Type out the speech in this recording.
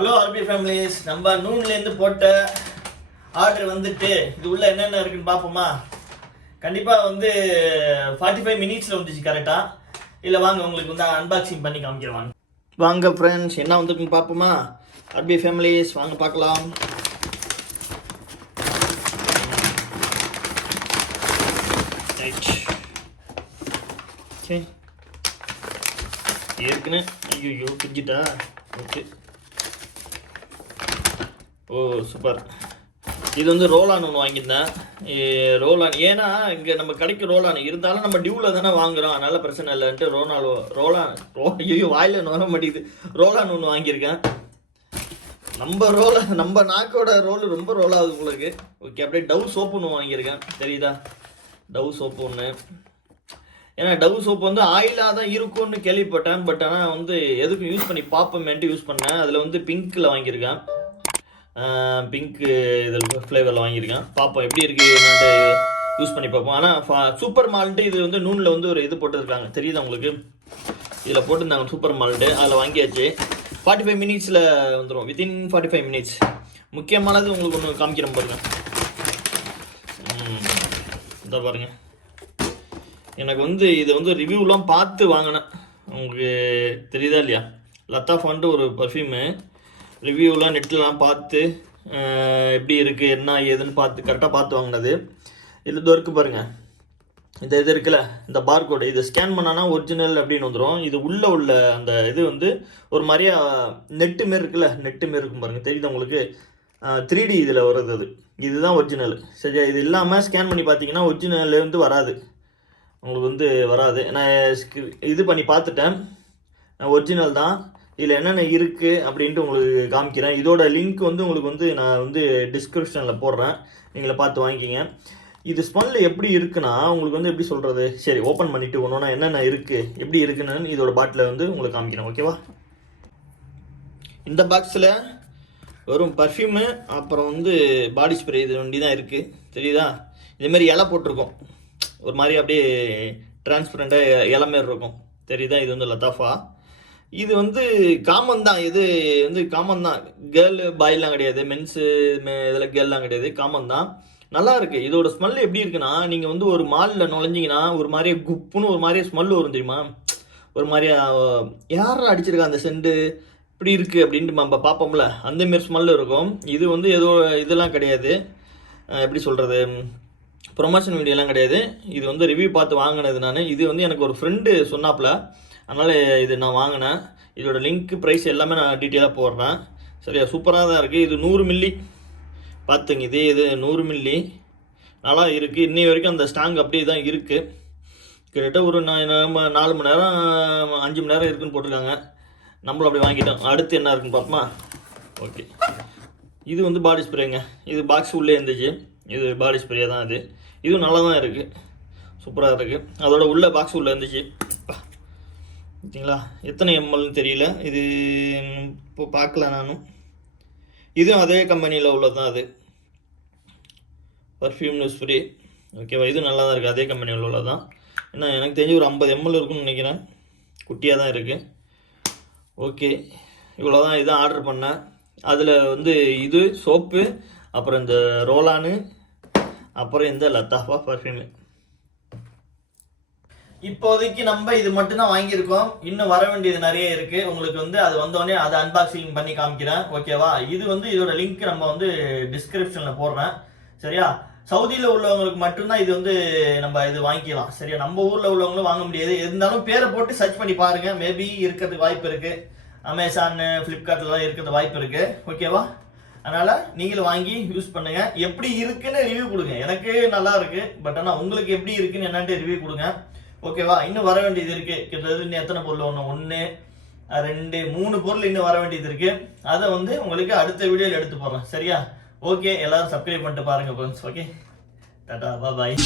Hello RB families, நம்ம நூன்லேருந்து போட்ட order வந்துட்டு இது உள்ள என்னென்ன இருக்குன்னு பார்ப்போமா? கண்டிப்பாக 45 மினிட்ஸில் வந்துச்சு கரெக்டாக. இல்லை வாங்க உங்களுக்கு அன்பாக்சிங் பண்ணி காமிக்கிறேன். வாங்க ஃப்ரெண்ட்ஸ், என்ன வந்துருக்குன்னு பார்ப்போமா? ஆர்பி ஃபேமிலிஸ் வாங்க பார்க்கலாம். ஏற்கனவே ஐயோ பிஞ்சிட்டா. ஓகே, ஓ சூப்பர். இது ரோலான் ஒன்று வாங்கியிருந்தேன். ரோலான் ஏன்னா இங்கே நம்ம கடைக்கு ரோலான் இருந்தாலும் நம்ம டியூவில் தானே வாங்குகிறோம், அதனால் பிரச்சனை இல்லைன்ட்டு ரோலான் ஐயோ வாயில் நுர மாட்டேங்குது. ரோலான் ஒன்று வாங்கியிருக்கேன். நம்ம நாக்கோட ரோல் ரொம்ப ரோல் ஆகுது உங்களுக்கு. ஓகே, அப்படியே டவ் சோப்பு ஒன்று வாங்கியிருக்கேன். தெரியுதா? டவ் சோப்பு ஒன்று. ஏன்னா டவ் சோப்பு ஆயிலாக தான் இருக்கும்னு கேள்விப்பட்டேன். பட் ஆனால் எதுக்கும் யூஸ் பண்ணி பார்ப்போமேன்ட்டு யூஸ் பண்ணேன். அதில் பிங்க்கில் வாங்கியிருக்கேன். பிங்க்கு இதில் ஃப்ளேவரில் வாங்கியிருக்கேன். பார்ப்போம் எப்படி இருக்குது என்னன்ட்டு யூஸ் பண்ணி பார்ப்போம். ஆனால் சூப்பர் மால்ட்டு இது நூனில் ஒரு இது போட்டுருக்காங்க, தெரியுதா உங்களுக்கு? இதில் போட்டுருந்தாங்க சூப்பர் மால்ட்டு. அதில் வாங்கியாச்சு. 45 மினிட்ஸில் வந்துடும், வித்தின் 45 மினிட்ஸ். முக்கியமானது உங்களுக்கு ஒன்று காமிக்கிறேன் பாருங்க. இதை பாருங்க. எனக்கு இது ரிவ்யூலாம் பார்த்து வாங்கினேன். உங்களுக்கு தெரியுதா இல்லையா? லத்தாஃபான்ட்டு ஒரு பர்ஃப்யூமு. ரிவ்யூலாம் நெட்லலாம் பார்த்து எப்படி இருக்குது என்ன ஏதுன்னு பார்த்து கரெக்டாக பார்த்து வாங்கினது. இது இருக்குது பாருங்கள். இது இருக்குல்ல, இந்த பார்கோடு இதை ஸ்கேன் பண்ணானா ஒரிஜினல் அப்படின்னு வந்துடும். இது உள்ள அந்த இது ஒரு மாதிரியா நெட்டு மாரி இருக்குல்ல, நெட்டு மாரி இருக்கும் பாருங்கள், தெரியுது உங்களுக்கு? 3D இதில் வருது. இதுதான் ஒரிஜினல். சரியா? இது இல்லாமல் ஸ்கேன் பண்ணி பார்த்தீங்கன்னா ஒரிஜினல் வராது. உங்களுக்கு வராது. நான் இது பண்ணி பார்த்துட்டேன், ஒரிஜினல் தான். இதில் என்னென்ன இருக்குது அப்படின்ட்டு உங்களுக்கு காமிக்கிறேன். இதோட லிங்க் உங்களுக்கு நான் டிஸ்கிரிப்ஷனில் போடுறேன், நீங்களே பார்த்து வாங்கிக்கிங்க. இது ஸ்மெல் எப்படி இருக்குன்னா உங்களுக்கு எப்படி சொல்கிறது? சரி, ஓப்பன் பண்ணிவிட்டு ஒன்றா என்னென்ன இருக்குது எப்படி இருக்குன்னு இதோட பாட்டில் உங்களுக்கு காமிக்கிறேன். ஓகேவா? இந்த பாக்ஸில் வெறும் பர்ஃப்யூமு அப்புறம் பாடி ஸ்ப்ரே இது வண்டி தான் இருக்குது. தெரியுதா? இதேமாரி இலை போட்டிருக்கோம், ஒரு மாதிரி அப்படியே டிரான்ஸ்பரண்ட்டாக இலை மாரி இருக்கும். தெரியுதா? இது லத்தாஃபா. இது காமன் தான். இது காமன் தான். கேர்ள் பாய்லாம் கிடையாது, மென்ஸு இதில் கேர்லாம் கிடையாது, காமன் தான். நல்லா இருக்குது. இதோட ஸ்மெல் எப்படி இருக்குன்னா, நீங்கள் ஒரு மாலில் நுழைஞ்சிங்கன்னா ஒரு மாதிரியே குப்புன்னு ஒரு மாதிரியே ஸ்மெல் வரும், தெரியுமா? ஒரு மாதிரியா யாரும் அடிச்சிருக்கா அந்த செண்டு இப்படி இருக்குது அப்படின்ட்டு நம்ம பார்ப்போம்ல, அந்தமாரி ஸ்மெல் இருக்கும். இது ஏதோ இதெல்லாம் கிடையாது, எப்படி சொல்கிறது, ப்ரொமோஷன் வீடியோலாம் கிடையாது. இது ரிவ்யூ பார்த்து வாங்கினது நான். இது எனக்கு ஒரு ஃப்ரெண்டு சொன்னாப்புல, அதனால் இது நான் வாங்கினேன். இதோட லிங்க் ப்ரைஸ் எல்லாமே நான் டீட்டெயிலாக போடுறேன். சரியா? சூப்பராக தான் இருக்குது. இது 100 மில்லி பார்த்துங்க. இது 100 மில்லி நல்லா இருக்குது. இன்னி வரைக்கும் அந்த ஸ்டாங் அப்படியே தான் இருக்குது. கிட்டத்தட்ட ஒரு 4 மணி நேரம் 5 மணி நேரம் இருக்குதுன்னு போட்டிருக்காங்க. நம்மளும் அப்படி வாங்கிட்டோம். அடுத்து என்ன இருக்குன்னு பார்ப்போமா? ஓகே, இது பாடி ஸ்ப்ரேங்க. இது பாக்ஸ் உள்ளே இருந்துச்சு. இது பாடி ஸ்ப்ரே தான். இதுவும் நல்லா தான் இருக்குது, சூப்பராக இருக்குது. அதோட உள்ள பாக்ஸ் உள்ளே இருந்துச்சு. பார்த்தீங்களா? எத்தனை எம்எல்னு தெரியல, இது இப்போ பார்க்கல நானும். இதுவும் அதே கம்பெனியில் உள்ளது தான். அது பர்ஃப்யூம் ஸ்ப்ரே. ஓகேவா? இது நல்லா தான் இருக்குது, அதே கம்பெனியில் உள்ளது தான். ஏன்னா எனக்கு தெரிஞ்சு ஒரு 50 ml இருக்குன்னு நினைக்கிறேன். குட்டியாக தான் இருக்குது. ஓகே, இவ்வளோ தான். இதான் ஆர்டர் பண்ணேன். அதில் இது சோப்பு, அப்புறம் இந்த ரோலானு, அப்புறம் இந்த லத்தாஃபா பர்ஃப்யூமு. இப்போதைக்கு நம்ம இது மட்டும் தான் வாங்கியிருக்கோம். இன்னும் வர வேண்டியது நிறைய இருக்குது. உங்களுக்கு அது வந்தோடனே அதை அன்பாக்சிங் பண்ணி காமிக்கிறேன். ஓகேவா? இது இதோட லிங்க் நம்ம டிஸ்கிரிப்ஷனில் போடுறேன். சரியா? சவுதியில் உள்ளவங்களுக்கு மட்டும்தான் இது நம்ம இது வாங்கிக்கலாம். சரியா? நம்ம ஊரில் உள்ளவங்களும் வாங்க முடியாது. இருந்தாலும் பேரை போட்டு சர்ச் பண்ணி பாருங்கள், மேபி இருக்கிறதுக்கு வாய்ப்பு இருக்குது. அமேசான், ஃப்ளிப்கார்ட்லாம் இருக்கிறது வாய்ப்பு இருக்குது. ஓகேவா? அதனால் நீங்களும் வாங்கி யூஸ் பண்ணுங்கள். எப்படி இருக்குன்னு ரிவ்யூ கொடுங்க. எனக்கு நல்லா இருக்குது, பட் ஆனால் உங்களுக்கு எப்படி இருக்குன்னு என்னன்ட்டு ரிவ்யூ கொடுங்க. ஓகேவா? இன்னும் வர வேண்டியது இருக்குது. கிட்டத்தட்ட இன்னும் எத்தனை பொருள்? 1 2 3 பொருள் இன்னும் வர வேண்டியது இருக்குது. அதை உங்களுக்கு அடுத்த வீடியோவில் எடுத்து போடுறேன். சரியா? ஓகே, எல்லாரும் சப்ஸ்கிரைப் பண்ணிட்டு பாருங்கள் ஃப்ரெண்ட்ஸ். ஓகே, டாடா, பாய்.